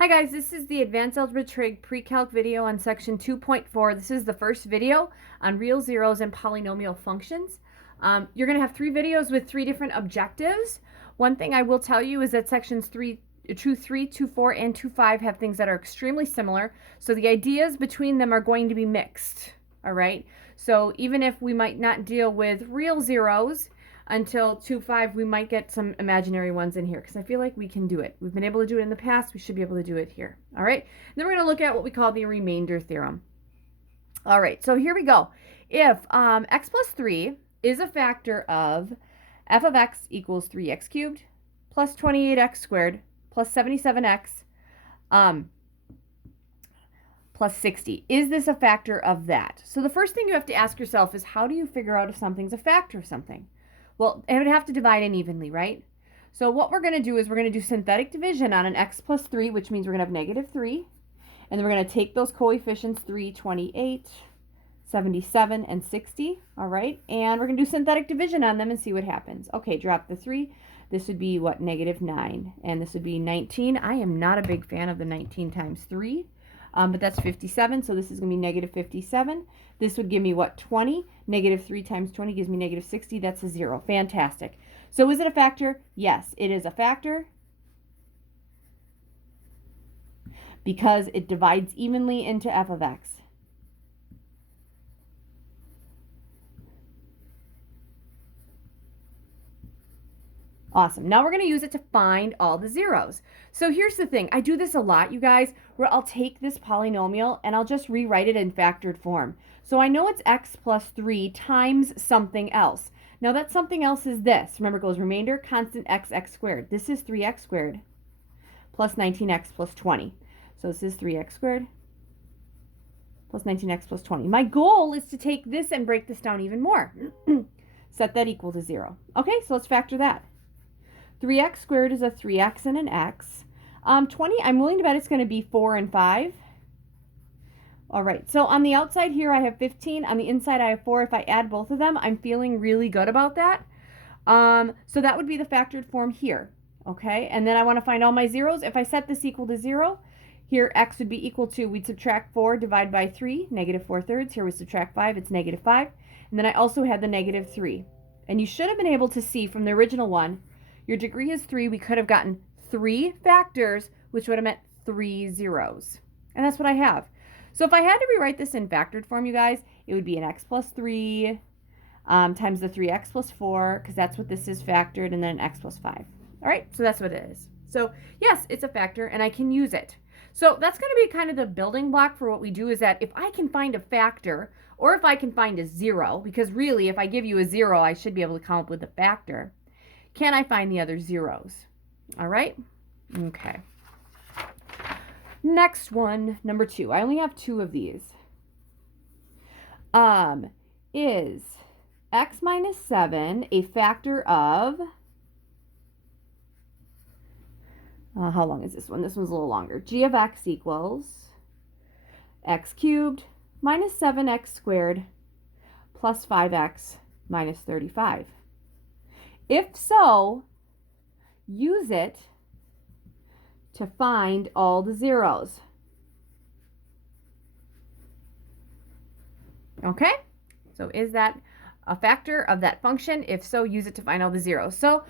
Hi guys, this is the Advanced Algebra Trig Pre-Calc video on section 2.4. This is the first video on real zeros and polynomial functions. You're going to have 3 videos with 3 different objectives. One thing I will tell you is that sections 2.3, 2.4, and 2.5 have things that are extremely similar. So the ideas between them are going to be mixed. All right. So even if we might not deal with real zeros until 2.5, we might get some imaginary ones in here because I feel like we can do it. We've been able to do it in the past. We should be able to do it here. All right. And then we're going to look at what we call the remainder theorem. All right. So here we go. If x plus 3 is a factor of f of x equals 3x cubed plus 28x squared plus 77x plus 60. Is this a factor of that? So the first thing you have to ask yourself is, how do you figure out if something's a factor of something? Well, it would have to divide unevenly, right? So what we're going to do is we're going to do synthetic division on an x plus 3, which means we're going to have negative 3. And then we're going to take those coefficients, 3, 28, 77, and 60, all right? And we're going to do synthetic division on them and see what happens. Okay, drop the 3. This would be, what, negative 9. And this would be 19. I am not a big fan of the 19 times 3. But that's 57, so this is going to be negative 57. This would give me, what, 20? Negative 3 times 20 gives me negative 60. That's a 0. Fantastic. So is it a factor? Yes, it is a factor because it divides evenly into f of x. Awesome. Now we're going to use it to find all the zeros. So here's the thing. I do this a lot, you guys, where I'll take this polynomial and I'll just rewrite it in factored form. So I know it's x plus 3 times something else. Now that something else is this. Remember, it goes remainder constant x squared. This is 3x squared plus 19x plus 20. So this is 3x squared plus 19x plus 20. My goal is to take this and break this down even more. Set that equal to 0. Okay, so let's factor that. 3x squared is a 3x and an x. 20, I'm willing to bet it's going to be 4 and 5. All right, so on the outside here I have 15. On the inside I have 4. If I add both of them, I'm feeling really good about that. So that would be the factored form here. Okay, and then I want to find all my zeros. If I set this equal to 0, here x would be equal to, we'd subtract 4, divide by 3, negative 4/3. Here we subtract 5, it's negative 5. And then I also had the negative 3. And you should have been able to see from the original one, your degree is 3. We could have gotten 3 factors, which would have meant 3 zeros. And that's what I have. So if I had to rewrite this in factored form, you guys, it would be an x plus 3 times the 3x plus 4, because that's what this is factored, and then an x plus 5. All right, so that's what it is. So yes, it's a factor, and I can use it. So that's going to be kind of the building block for what we do, is that if I can find a factor, or if I can find a 0, because really, if I give you a 0, I should be able to come up with a factor. Can I find the other zeros? All right. Okay. Next one, number 2. I only have 2 of these. Is x minus 7 a factor of, how long is this one? This one's a little longer. G of x equals x cubed minus 7x squared plus 5x minus 35. If so, use it to find all the zeros. Okay? So is that a factor of that function? If so, use it to find all the zeros. So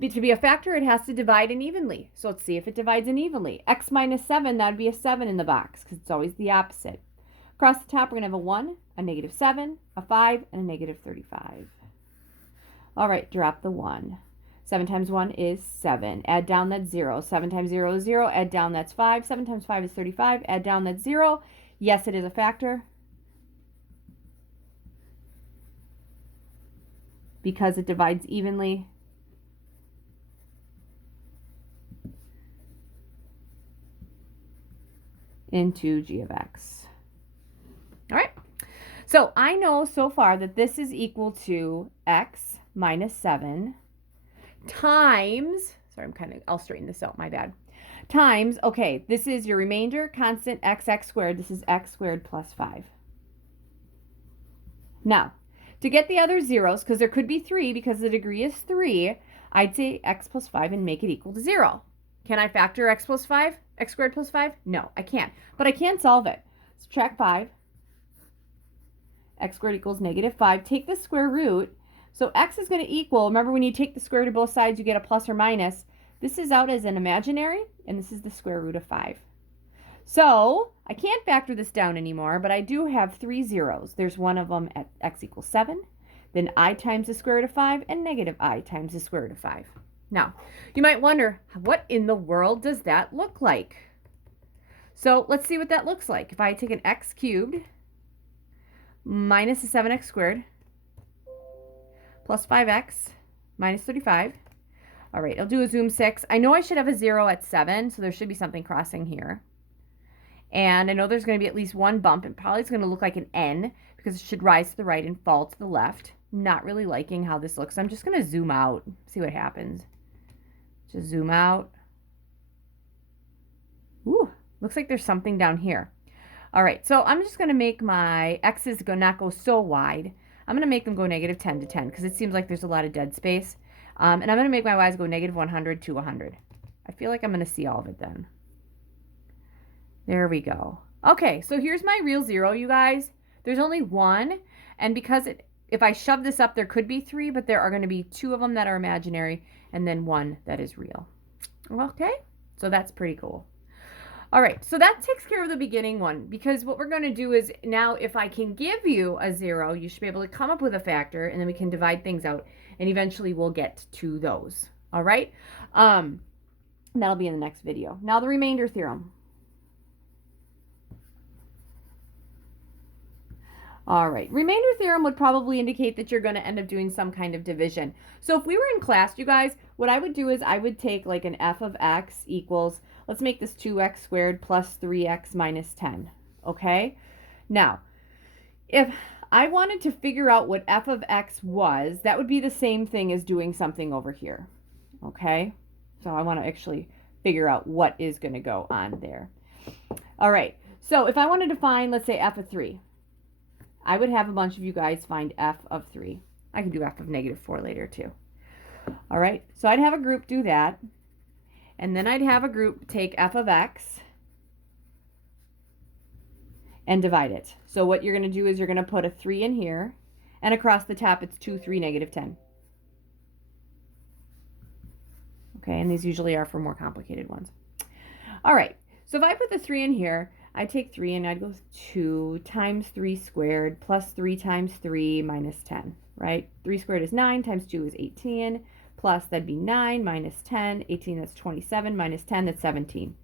to be a factor, it has to divide unevenly. So let's see if it divides unevenly. X minus 7, that would be a 7 in the box because it's always the opposite. Across the top, we're going to have a 1, a negative 7, a 5, and a negative 35. All right, drop the 1. 7 times 1 is 7. Add down, that's 0. 7 times 0 is 0. Add down, that's 5. 7 times 5 is 35. Add down, that's 0. Yes, it is a factor because it divides evenly. Into g of x. All right. So I know so far that this is equal to x minus 7 times, sorry, I'll straighten this out, my bad, times, okay, this is your remainder constant x squared. This is x squared plus 5. Now, to get the other zeros, because there could be 3 because the degree is 3, I'd say x plus 5 and make it equal to 0. Can I factor x plus 5? X squared plus 5? No, I can't. But I can solve it. Subtract 5. X squared equals negative 5. Take the square root. So x is going to equal, remember when you take the square root of both sides, you get a plus or minus. This is out as an imaginary, and this is the square root of 5. So I can't factor this down anymore, but I do have 3 zeros. There's one of them at x equals 7, then I times the square root of 5, and negative I times the square root of 5. Now, you might wonder, what in the world does that look like? So let's see what that looks like. If I take an x cubed minus a 7x squared plus 5x minus 35. All right, I'll do a zoom 6. I know I should have a 0 at 7, so there should be something crossing here. And I know there's going to be at least one bump, and probably it's going to look like an N because it should rise to the right and fall to the left. Not really liking how this looks. I'm just going to zoom out, see what happens. Just zoom out. Ooh, looks like there's something down here. All right, so I'm just going to make my x's not go so wide. I'm going to make them go negative 10 to 10 because it seems like there's a lot of dead space. And I'm going to make my y's go negative 100 to 100. I feel like I'm going to see all of it then. There we go. Okay, so here's my real 0, you guys. There's only 1, and because if I shove this up, there could be 3, but there are going to be 2 of them that are imaginary, and then 1 that is real. Okay, so that's pretty cool. All right, so that takes care of the beginning one, because what we're going to do is now if I can give you a 0, you should be able to come up with a factor, and then we can divide things out, and eventually we'll get to those. All right, that'll be in the next video. Now the remainder theorem. All right, remainder theorem would probably indicate that you're going to end up doing some kind of division. So if we were in class, you guys, what I would do is I would take like an f of x equals, let's make this 2x squared plus 3x minus 10, okay? Now, if I wanted to figure out what f of x was, that would be the same thing as doing something over here, okay? So I want to actually figure out what is going to go on there. All right, so if I wanted to find, let's say, f of 3, I would have a bunch of you guys find f of 3. I can do f of negative 4 later too. All right, so I'd have a group do that. And then I'd have a group take f of x and divide it. So what you're going to do is you're going to put a 3 in here, and across the top it's 2, 3, negative 10. Okay, and these usually are for more complicated ones. All right, so if I put the 3 in here, I'd take 3 and I'd go 2 times 3 squared plus 3 times 3 minus 10, right? 3 squared is 9 times 2 is 18, plus that'd be 9 minus 10, 18, that's 27, minus 10, that's 17.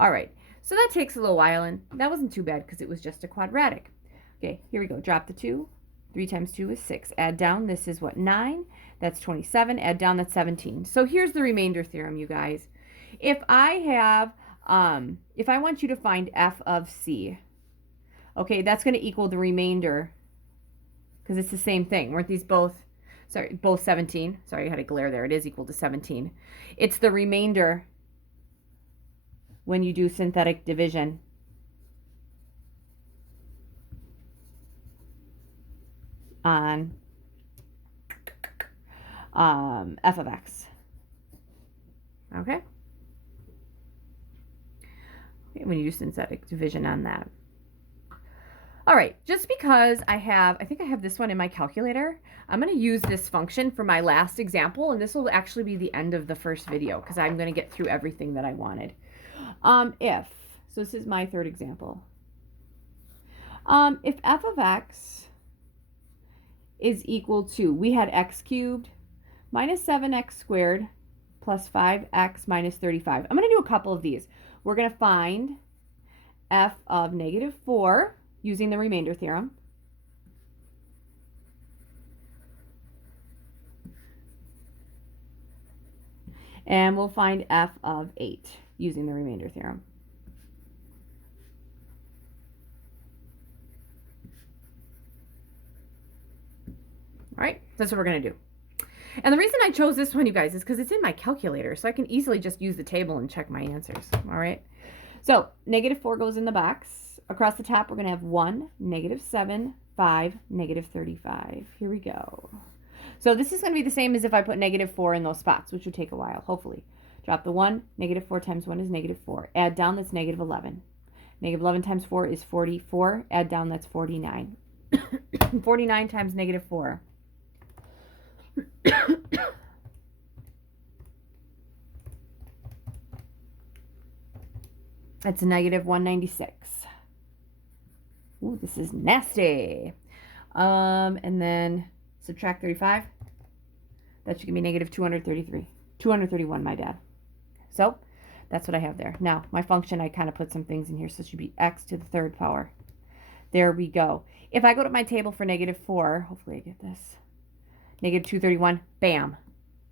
All right, so that takes a little while, and that wasn't too bad because it was just a quadratic. Okay, here we go, drop the 2. 3 times 2 is 6. Add down, this is what, 9, that's 27. Add down, that's 17. So here's the remainder theorem, you guys. If I have if I want you to find f of c, okay, that's going to equal the remainder, because it's the same thing. Weren't these both 17? Sorry, I had a glare there. It is equal to 17. It's the remainder when you do synthetic division. On f of x. Okay? When you do synthetic division on that. All right, just because I think I have this one in my calculator, I'm going to use this function for my last example, and this will actually be the end of the first video because I'm going to get through everything that I wanted. So this is my third example. If f of x is equal to, we had x cubed minus 7x squared plus 5x minus 35. I'm going to do a couple of these. We're going to find f of negative 4 using the remainder theorem. And we'll find f of 8 using the remainder theorem. All right, that's what we're going to do. And the reason I chose this one, you guys, is because it's in my calculator, so I can easily just use the table and check my answers. All right. So negative 4 goes in the box. Across the top, we're going to have 1, negative 7, 5, negative 35. Here we go. So this is going to be the same as if I put negative 4 in those spots, which would take a while, hopefully. Drop the 1. Negative 4 times 1 is negative 4. Add down, that's negative 11. Negative 11 times 4 is 44. Add down, that's 49. 49 times negative 4. That's a negative 196. Ooh, this is nasty. And then subtract 35. That should give me negative 233. 231, my bad. So that's what I have there. Now, my function, I kind of put some things in here, so it should be x to the third power. There we go. If I go to my table for negative 4, hopefully I get this. Negative 231, bam.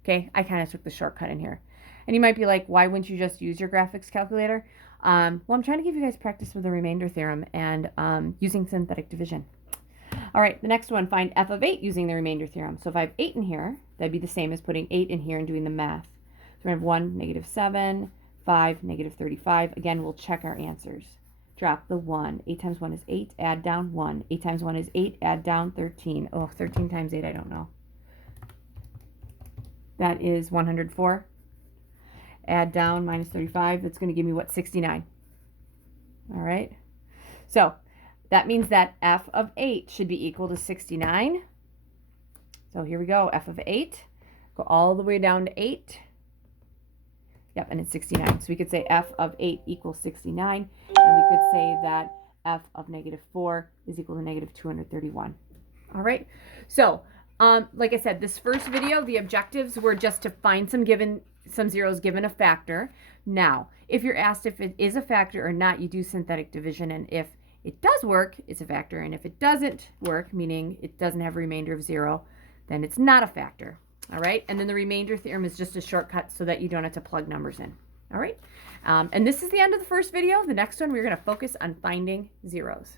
Okay, I kind of took the shortcut in here. And you might be like, why wouldn't you just use your graphics calculator? Well, I'm trying to give you guys practice with the remainder theorem and using synthetic division. All right, the next one, find f of 8 using the remainder theorem. So if I have 8 in here, that'd be the same as putting 8 in here and doing the math. So we're going to have 1, negative 7, 5, negative 35. Again, we'll check our answers. Drop the 1. 8 times 1 is 8. Add down 1. 8 times 1 is 8. Add down 13. Oh, 13 times 8, I don't know. That is 104. Add down minus 35. That's going to give me what? 69. All right. So that means that f of 8 should be equal to 69. So here we go. F of 8. Go all the way down to 8. Yep, and it's 69. So we could say f of 8 equals 69. And we could say that f of negative 4 is equal to negative 231. All right. So like I said, this first video, the objectives were just to find some zeros given a factor. Now, if you're asked if it is a factor or not, you do synthetic division. And if it does work, it's a factor. And if it doesn't work, meaning it doesn't have a remainder of 0, then it's not a factor. All right. And then the remainder theorem is just a shortcut so that you don't have to plug numbers in. All right. And this is the end of the first video. The next one, we're going to focus on finding zeros.